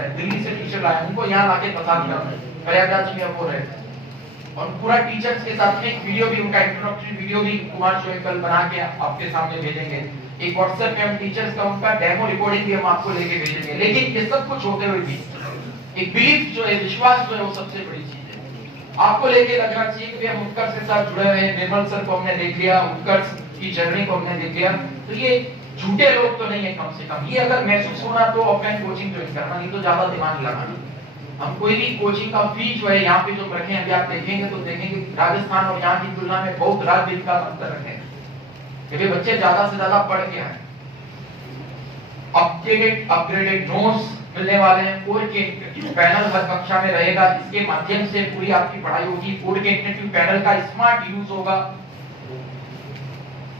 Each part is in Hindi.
सकता है। दिल्ली से टीचर आए, उनको यहाँ लाके बता दिया, प्रयागराज में वो रहे और पूरा टीचर्स के साथ में एक वीडियो भी, उनका इंट्रोडक्टरी वीडियो भी कुमार शोएब कल बना के आपके सामने भेजेंगे। एक व्हाट्सएप पे हम टीचर्स का उनका डेमो रिकॉर्डिंग भी हम आपको लेके भेजेंगे। लेकिन ये सब कुछ होते हुए भी एक बिलीफ जो है, विश्वास जो है, वो सबसे बड़ी चीज है। आपको लेके लगना चाहिए कि हम उत्कर्ष के साथ जुड़े हुए हैं। निर्मल सर को हमने देख लिया, उत्कर्ष की जर्नी को हमने देख लिया, तो ये झूठे लोग तो नहीं है। कम से कम ये अगर महसूस होना तो ऑफलाइन कोचिंग ज्वाइन करना, नहीं तो ज्यादा दिमाग लगाना। हम कोई भी कोचिंग का फी जो है यहाँ पे जो रखे हैं, अभी आप देखेंगे तो देखेंगे राजस्थान और यहाँ की तुलना में बहुत रात दिन का अंतर रखे हैं कि बच्चे ज्यादा से ज्यादा पढ़ के आए। अपग्रेडेड नोट्स मिलने वाले हैं। कोर के पैनल हर कक्षा में रहेगा, इसके माध्यम से पूरी आपकी पढ़ाई होगी। कोर के इंटरैक्टिव पैनल का स्मार्ट यूज होगा।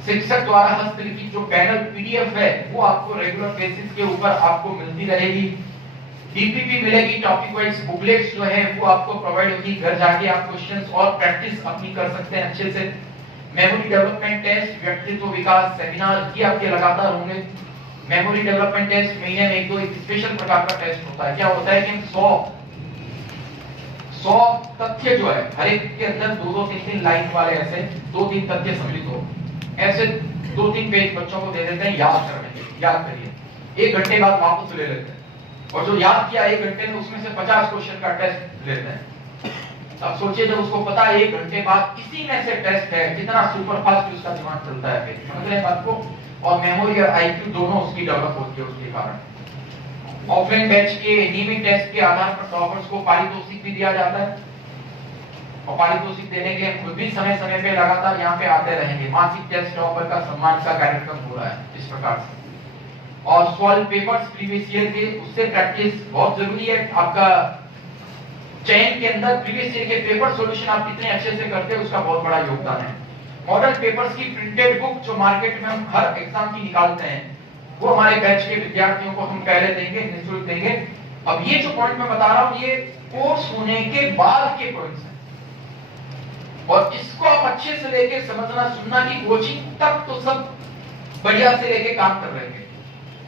शिक्षक द्वारा हस्तलिखित जो पैनल पीडीएफ है वो आपको रेगुलर बेसिस के ऊपर आपको मिलती रहेगी। डीपीपी मिलेगी, टॉपिक वाइज बुकलेट्स जो है वो आपको प्रोवाइड होगी। घर जाके आप क्वेश्चंस और प्रैक्टिस अपनी कर सकते हैं अच्छे से। मेमोरी डेवलपमेंट टेस्ट, व्यक्तित्व विकास सेमिनार ये आपके लगातार होंगे। मेमोरी डेवलपमेंट टेस्ट महीने में एक स्पेशल प्रकार का टेस्ट होता है। क्या होता है कि हम 100 तथ्य जो है हर एक के अंदर 2-2, 3-3 लाइन वाले ऐसे 2-3 तथ्य सम्मिलित हो, ऐसे 2-3 पेज बच्चों को दे देते हैं, याद करने के लिए। याद करिए, 1 घंटे बाद वापस ले लेते हैं और जो याद किया 1 घंटे में उसमें से 50 क्वेश्चन का टेस्ट लेते हैं। अब सोचिए जब उसको पता है 1 घंटे बाद इसी में से टेस्ट है, कितना सुपर फास्ट उसका दिमाग चलता है। फिर समझ रहे हैं बात को। और मेमोरी और आईक्यू दोनों उसकी डेवलप होती है उसके कारण। ऑफलाइन बैच के नियमित टेस्ट के आधार पर टॉपर्स को पारितोषिक भी दिया जाता है और पारितोषिक देने के लिए खुद भी समय समय पे लगातार यहाँ पे आते रहेंगे। मासिक टेस्ट टॉपर का सम्मान का कार्यक्रम हो रहा है इस प्रकार से। और सॉल्व पेपर्स प्रीवियस ईयर के, उससे प्रैक्टिस बहुत जरूरी है। आपका चयन के अंदर प्रीवियस ईयर के पेपर सॉल्यूशन आप कितने अच्छे से करते हैं उसका बहुत बड़ा योगदान है। मॉडल पेपर्स की प्रिंटेड बुक जो मार्केट में हम हर एग्जाम की निकालते हैं वो हमारे बैच के विद्यार्थियों को हम पहले देंगे, निःशुल्क देंगे। अब ये जो पॉइंट मैं बता रहा हूँ ये कोर्स होने के बाद के पॉइंट्स हैं और इसको आप अच्छे से लेके समझना सुनना कि कोचिंग तक तो सब बढ़िया से लेके काम कर रहे हैं।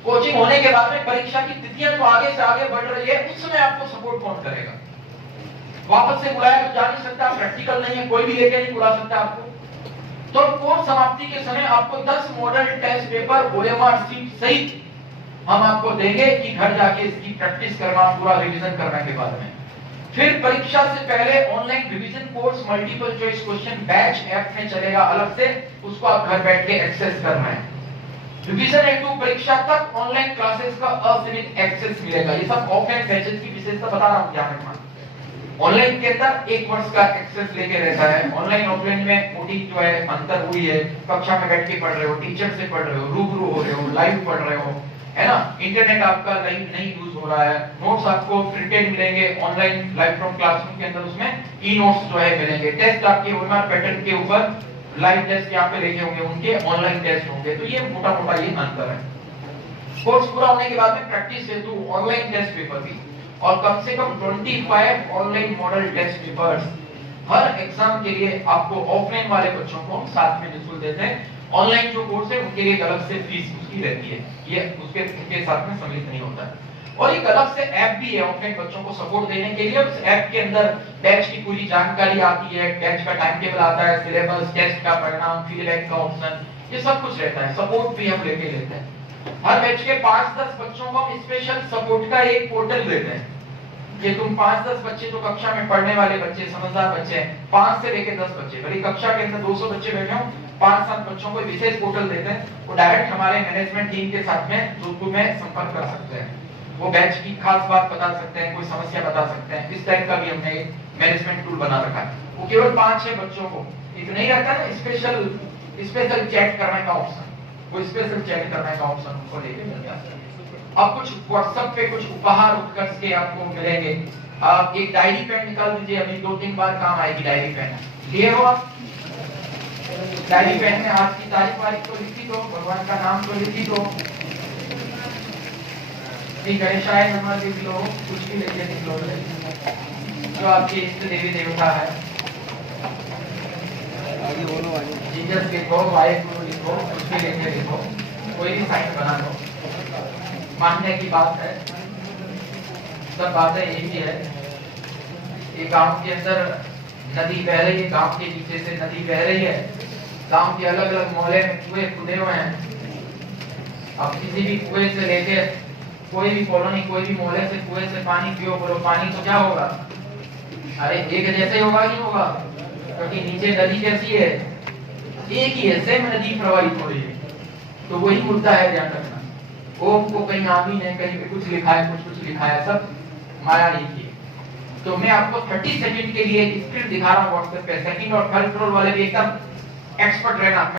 कोचिंग होने के बाद में परीक्षा की तिथियां जो आगे से आगे बढ़ रही है उसमें आपको सपोर्ट कौन करेगा। वापस से बुलाया तो जा नहीं सकता, प्रैक्टिकल नहीं है, कोई भी लेके नहीं बुला सकता आपको। तो कोर्स समाप्ति के समय आपको 10 model test paper OMR sheet सहित हम आपको देंगे कि घर जाके इसकी प्रैक्टिस करना, पूरा रिवीजन करने के बाद में। फिर परीक्षा से पहले online revision course multiple choice question batch app में चलेगा अलग से, उसको आप घर बैठ के एक्सेस करना है। रिवीजन हेतु परीक्षा तक ऑनलाइन क्लासेस का असीमित एक्सेस मिलेगा। ये सब ऑफलाइन बैचेस की विशेषता बता रहा हूं, ध्यान रखना। ऑनलाइन के अंदर 1 वर्ष का एक्सेस लेके रहता है। ऑनलाइन ऑफलाइन में मोटी जो है अंतर हुई है, कक्षा में बैठ के पढ़ रहे हो, टीचर से पढ़ रहे हो, रूबरू हो रहे हो, लाइव पढ़ रहे हो, है ना। इंटरनेट आपका लाइव नहीं यूज हो रहा है। नोट्स आपको प्रिंटेड मिलेंगे ऑनलाइन लाइव फ्रॉम क्लासरूम के अंदर, उसमें ई नोट्स जो है मिलेंगे। टेस्ट आपके ओएमआर पैटर्न के ऊपर लाइव टेस्ट यहाँ पे लिखे होंगे, उनके ऑनलाइन टेस्ट होंगे। तो ये मोटा मोटा ये अंतर है। कोर्स पूरा होने के बाद में प्रैक्टिस हेतु ऑनलाइन टेस्ट पेपर भी और कम से कम 25 ऑनलाइन मॉडल टेस्ट पेपर्स हर एग्जाम के लिए आपको ऑफलाइन वाले बच्चों को हम साथ में निःशुल्क देते हैं। ऑनलाइन जो कोर्स है उनके लिए अलग से फीस उसकी रहती है, ये उसके साथ में सम्मिलित नहीं होता है। और एक अलग से ऐप भी है ऑफलाइन बच्चों को सपोर्ट देने के लिए। उस ऐप के अंदर बैच की पूरी जानकारी आती है, बैच का टाइम टेबल आता है, सिलेबस, टेस्ट का परिणाम, फीडबैक का ऑप्शन, ये सब कुछ रहता है। सपोर्ट भी हम लेके लेते हैं। हर बैच के 5-10 बच्चों को हम स्पेशल सपोर्ट का एक पोर्टल देते हैं कि तुम 5-10 बच्चे जो कक्षा में पढ़ने वाले बच्चे, समझदार बच्चे हैं, 5 से लेकर 10 बच्चे, भले कक्षा के अंदर 200 बच्चे बैठे हों, 5-7 बच्चों को विशेष पोर्टल देते हैं। वो डायरेक्ट हमारे मैनेजमेंट टीम के साथ में जोधपुर में संपर्क कर सकते हैं। वो बैच की खास बात बता सकते हैं, कोई समस्या बता सकते हैं। इस टाइप का भी हमने एक मैनेजमेंट टूल बना रखा है। वो केवल 5-6 बच्चों को, एक नहीं रहता ना स्पेशल चैट करने का ऑप्शन, वो स्पेशल चैट करने का ऑप्शन उनको लेके मिल जाता है। अब कुछ व्हाट्सएप पे कुछ उपहार उत्कर्ष के आपको मिलेंगे। आप एक डायरी पेन निकाल दीजिए, अभी 2-3 बार काम आएगी डायरी पेन। लिए हो आप? डायरी पेन में आज की तारीख वारीख तो लिखी दो, भगवान का नाम तो लिखी दो, गणेशाय नमः लिख लो, कुछ भी लेके लिख लो जो आपकी इष्ट देवी देवता है। आगे बोलो, आगे जीसस लिखो, वाहेगुरु लिखो, कुछ भी लेके लिखो, कोई भी साइन बना लो, मानने की बात है। सब बातें एक ही है। ये गांव के अंदर नदी बह रही है, गांव के नीचे से नदी बह रही है, गांव के अलग अलग मोहल्ले में कुएं खुदे हुए हैं। अब किसी भी कुएं से लेके कोई भी कॉलोनी, कोई भी मोहल्ले से कुएं से पानी पियो, बोलो पानी तो क्या होगा? अरे एक जैसे होगा नहीं होगा, क्योंकि नीचे नदी कैसी है, एक ही है, सेम नदी प्रवाहित हो रही है। तो वही मुद्दा है, ध्यान रखना। ओम को कहीं आमीन है, कहीं पे कुछ लिखा है, कुछ लिखा है, सब माया नहीं की। तो मैं आपको 30 सेकंड के लिए एक स्क्रिप्ट दिखा रहा हूँ व्हाट्सएप पे। सेकंड और थर्ड फ्लोर वाले भी एकदम एक्सपर्ट रहना।